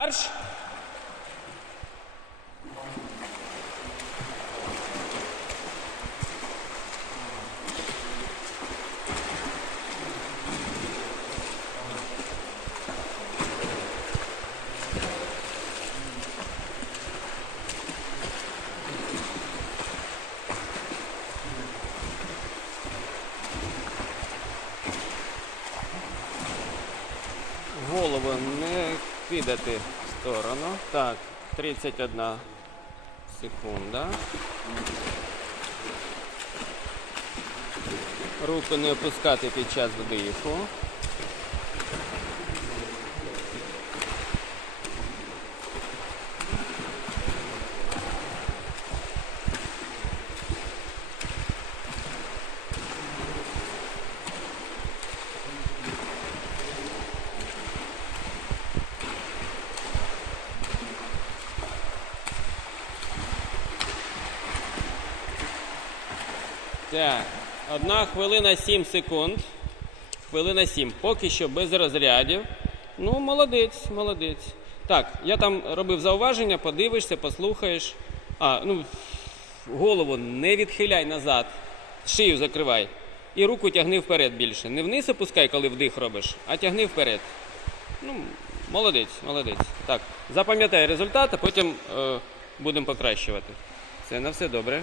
Марш! Голову не кидати в сторону. Так, 31 секунда. Руку не опускати під час вдиху. Так, одна хвилина 7 секунд. Хвилина 7. Поки що без розрядів. Ну, молодець, молодець. Так, я там робив зауваження, подивишся, послухаєш. А, ну, голову не відхиляй назад. Шию закривай. І руку тягни вперед більше. Не вниз опускай, коли вдих робиш, а тягни вперед. Ну, молодець, молодець. Так, запам'ятай результат, а потім е, будемо покращувати. Це на все добре.